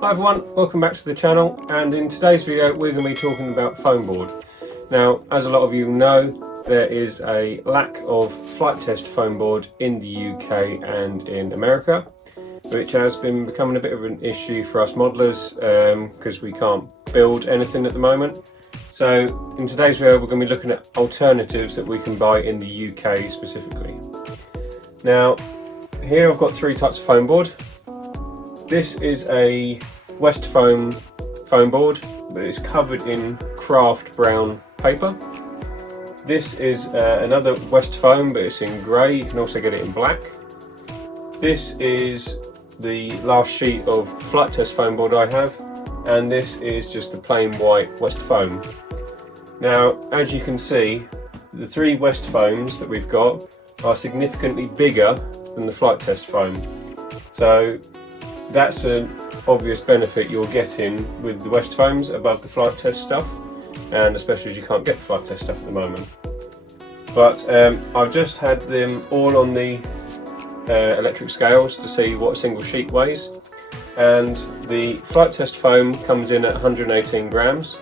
Hi everyone, welcome back to the channel, and in today's video we're going to be talking about foamboard. Now, as a lot of you know, there is a lack of FliteTest foamboard in the UK and in America, which has been becoming a bit of an issue for us modelers because we can't build anything at the moment. So in today's video we're going to be looking at alternatives that we can buy in the UK specifically. Now, here I've got three types of foamboard. This is a West foam board, but it's covered in craft brown paper. This is another West foam, but it's in grey. You can also get it in black. This is the last sheet of FliteTest foam board I have, and this is just the plain white West foam. Now, as you can see, the three West foams that we've got are significantly bigger than the FliteTest foam. So that's an obvious benefit you're getting with the West foams above the FliteTest stuff, and especially as you can't get the FliteTest stuff at the moment. But I've just had them all on the electric scales to see what a single sheet weighs, and the FliteTest foam comes in at 118 grams.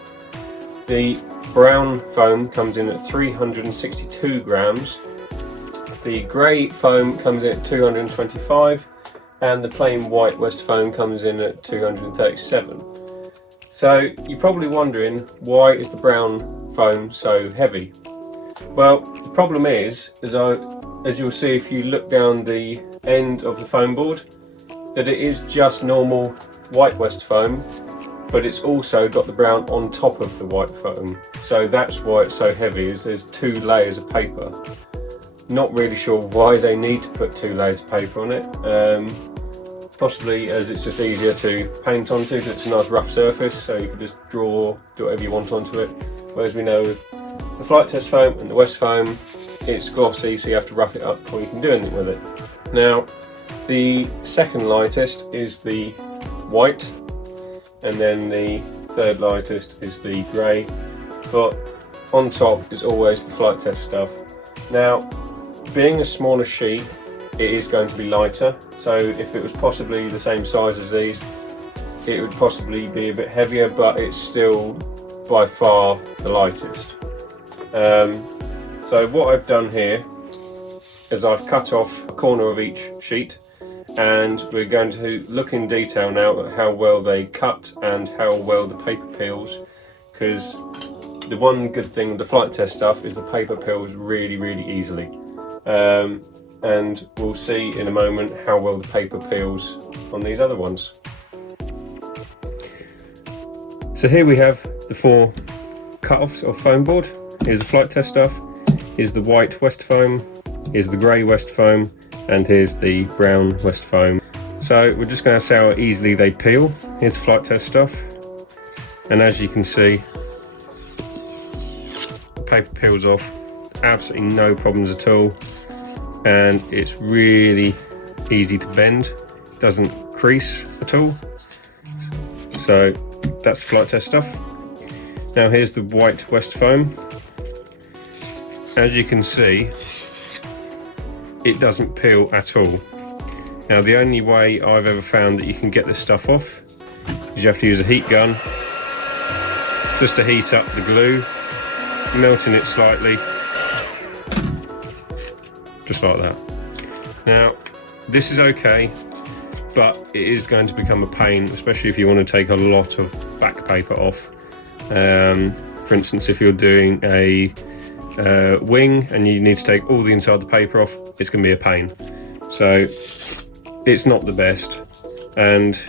The brown foam comes in at 362 grams. The grey foam comes in at 225, and the plain white West foam comes in at 237. So you're probably wondering, why is the brown foam so heavy? Well, the problem is, as you'll see if you look down the end of the foam board, that it is just normal white West foam, but it's also got the brown on top of the white foam. So that's why it's so heavy, is there's two layers of paper. Not really sure why they need to put two layers of paper on it. Possibly as it's just easier to paint onto, because it's a nice rough surface, so you can just do whatever you want onto it. Whereas we know with the FliteTest foam and the West foam, it's glossy, so you have to rough it up before you can do anything with it. Now, the second lightest is the white, and then the third lightest is the grey, but on top is always the FliteTest stuff. Now, being a smaller sheet, it is going to be lighter, so if it was possibly the same size as these, it would possibly be a bit heavier, but it's still by far the lightest. So what I've done here is I've cut off a corner of each sheet, and we're going to look in detail now at how well they cut and how well the paper peels, because the one good thing with the FliteTest stuff is the paper peels really easily. And we'll see in a moment how well the paper peels on these other ones. So here we have the four cut-offs of foam board. Here's the FliteTest stuff, here's the white West foam, here's the grey West foam, and here's the brown West foam. So we're just going to see how easily they peel. Here's the FliteTest stuff, and as you can see, the paper peels off, absolutely no problems at all. And it's really easy to bend, doesn't crease at all. So that's the FliteTest stuff. Now here's the white West foam. As you can see, it doesn't peel at all. Now the only way I've ever found that you can get this stuff off is you have to use a heat gun just to heat up the glue, melting it slightly, just like that. Now, this is okay, but it is going to become a pain, especially if you want to take a lot of back paper off. For instance, if you're doing a wing and you need to take all the inside of the paper off, it's going to be a pain. So it's not the best, and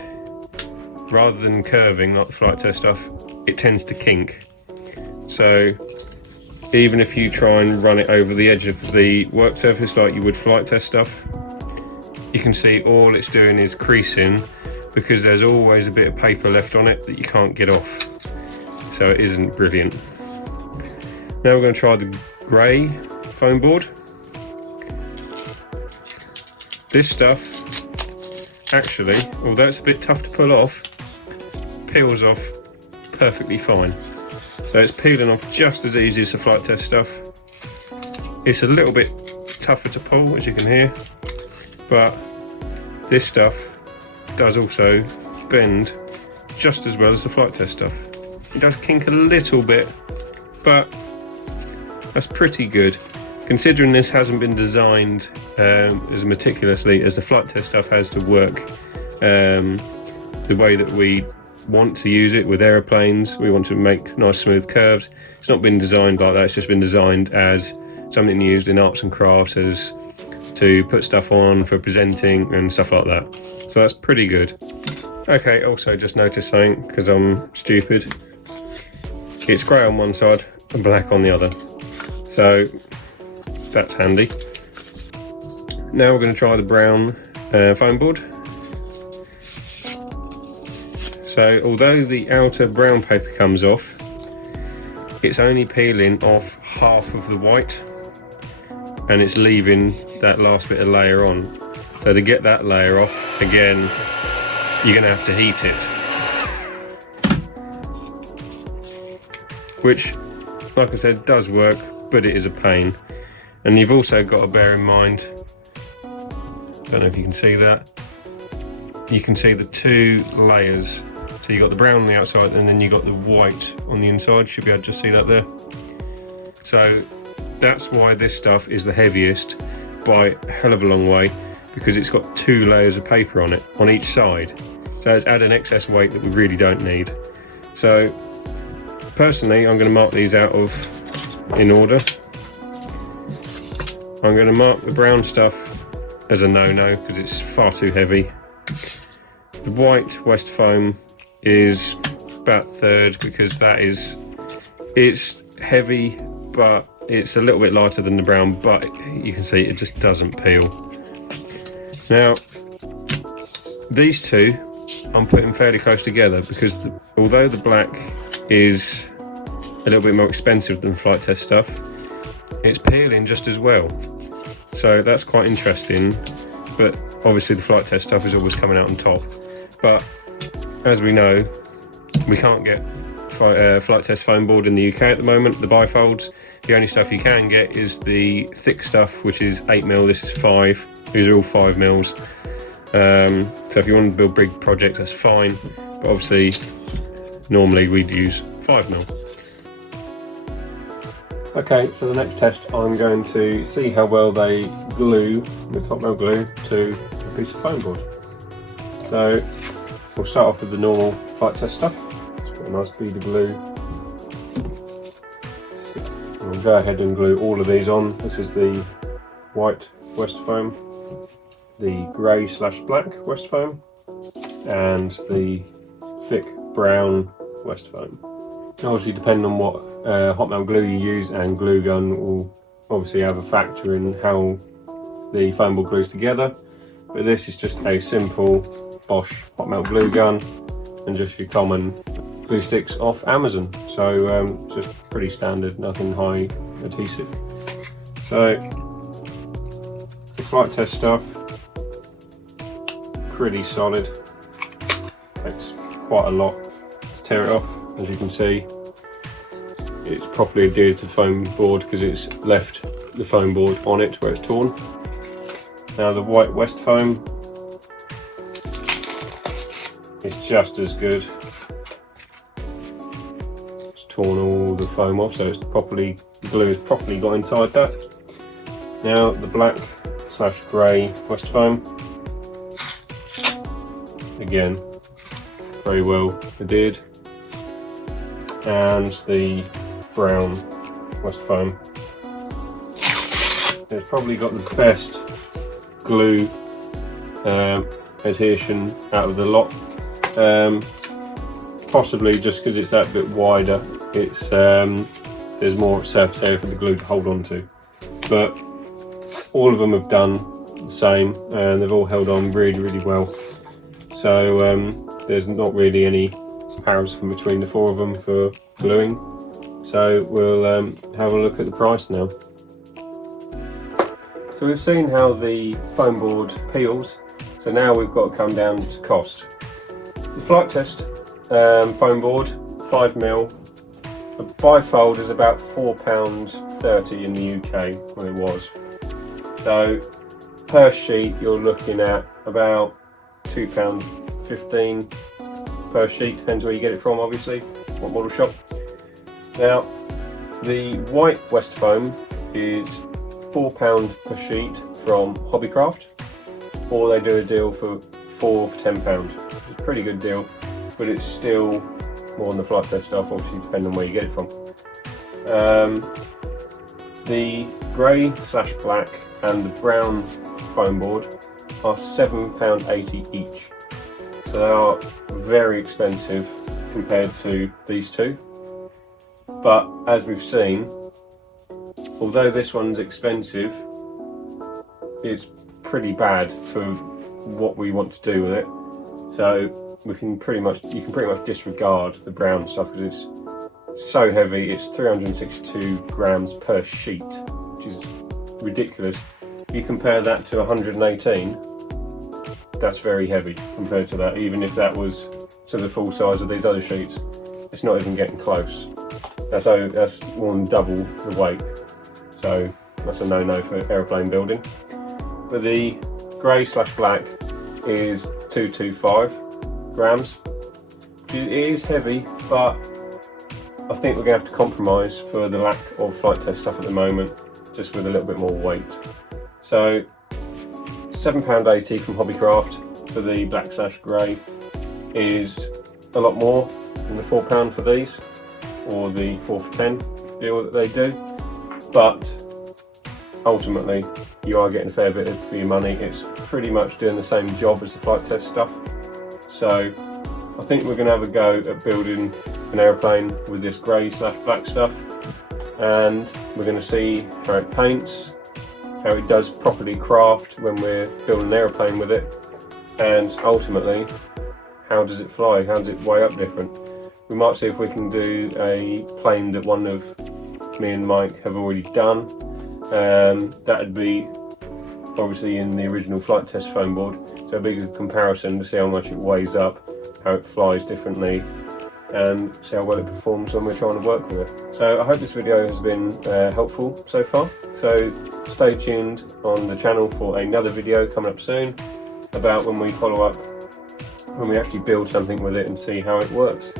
rather than curving like the FliteTest stuff, it tends to kink. So even if you try and run it over the edge of the work surface like you would FliteTest stuff, you can see all it's doing is creasing, because there's always a bit of paper left on it that you can't get off. So it isn't brilliant. Now we're going to try the grey foam board. This stuff actually, although it's a bit tough to pull off, peels off perfectly fine. So it's peeling off just as easy as the FliteTest stuff. It's a little bit tougher to pull, as you can hear, but this stuff does also bend just as well as the FliteTest stuff. It does kink a little bit, but that's pretty good. Considering this hasn't been designed as meticulously as the FliteTest stuff has to work the way that we want to use it with aeroplanes. We want to make nice smooth curves. It's not been designed like that, it's just been designed as something used in arts and crafts, as to put stuff on for presenting and stuff like that. So that's pretty good. Okay, also just noticed something, because I'm stupid. It's grey on one side and black on the other. So that's handy. Now we're going to try the brown foam board. So although the outer brown paper comes off, it's only peeling off half of the white, and it's leaving that last bit of layer on. So to get that layer off, again, you're going to have to heat it. Which, like I said, does work, but it is a pain. And you've also got to bear in mind, don't know if you can see that, you can see the two layers. So you've got the brown on the outside and then you've got the white on the inside. Should be able to just see that there. So that's why this stuff is the heaviest by a hell of a long way, because it's got two layers of paper on it, on each side. So it's added excess weight that we really don't need. So personally, I'm going to mark these out in order. I'm going to mark the brown stuff as a no-no because it's far too heavy. The white West foam is about third, because it's heavy, but it's a little bit lighter than the brown, but you can see it just doesn't peel. Now, these two I'm putting fairly close together because although the black is a little bit more expensive than FliteTest stuff, it's peeling just as well. So that's quite interesting, but obviously the FliteTest stuff is always coming out on top. But as we know, we can't get FliteTest foam board in the UK at the moment, the bifolds. The only stuff you can get is the thick stuff, which is 8mm, this is 5. These are all 5mm. So if you want to build big projects, that's fine. But obviously, normally we'd use 5mm. Okay, so the next test, I'm going to see how well they glue with hot melt glue to a piece of foam board. So we'll start off with the normal FliteTest stuff. It's got a nice bead of glue. We'll go ahead and glue all of these on. This is the white West foam, the grey/black West foam, and the thick brown West foam. Obviously, depending on what hot melt glue you use, and glue gun will obviously have a factor in how the foam board glues together. But this is just a simple Bosch hot melt glue gun and just your common glue sticks off Amazon. So just pretty standard, nothing high adhesive. So the FliteTest stuff, pretty solid. Takes quite a lot to tear it off. As you can see, it's properly adhered to the foam board because it's left the foam board on it where it's torn. Now the white West foam is just as good. It's torn all the foam off, so it's properly, the glue is properly got inside that. Now the black/grey West foam, again very well adhered. And the brown West foam, it's probably got the best glue adhesion out of the lot, possibly just because it's that bit wider. It's there's more surface area for the glue to hold on to, but all of them have done the same and they've all held on really well. So there's not really any comparison between the four of them for gluing. So we'll have a look at the price now. So we've seen how the foam board peels, so now we've got to come down to cost. The FliteTest foam board, 5mm, a bifold is about £4.30 in the UK when it was. So per sheet you're looking at about £2.15 per sheet, depends where you get it from obviously, what model shop. Now the white West foam is £4 per sheet from Hobbycraft, or they do a deal for 4 for £10. It's a pretty good deal, but it's still more than the FliteTest stuff, obviously depending on where you get it from. The grey / black and the brown foam board are £7.80 each, so they are very expensive compared to these two. But as we've seen, although this one's expensive, it's pretty bad for what we want to do with it. So you can pretty much disregard the brown stuff because it's so heavy. It's 362 grams per sheet, which is ridiculous. If you compare that to 118, that's very heavy compared to that. Even if that was to the full size of these other sheets, it's not even getting close. That's more than double the weight, so that's a no-no for aeroplane building. But the grey / black is 225 grams. It is heavy, but I think we're going to have to compromise for the lack of FliteTest stuff at the moment, just with a little bit more weight. So £7.80 from Hobbycraft for the black / grey is a lot more than the £4 for these, or the 4 for 10 deal that they do, but ultimately you are getting a fair bit for your money. It's pretty much doing the same job as the FliteTest stuff, so I think we're going to have a go at building an aeroplane with this grey / black stuff, and we're going to see how it paints, how it does properly craft when we're building an aeroplane with it, and ultimately how does it fly, how does it weigh up different. We might see if we can do a plane that one of me and Mike have already done. That'd be obviously in the original FliteTest foam board, so it'd be a good comparison to see how much it weighs up, how it flies differently, and see how well it performs when we're trying to work with it. So I hope this video has been helpful so far. So stay tuned on the channel for another video coming up soon about when we follow up, when we actually build something with it and see how it works.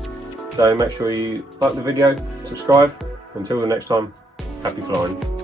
So make sure you like the video, subscribe. Until the next time, happy flying.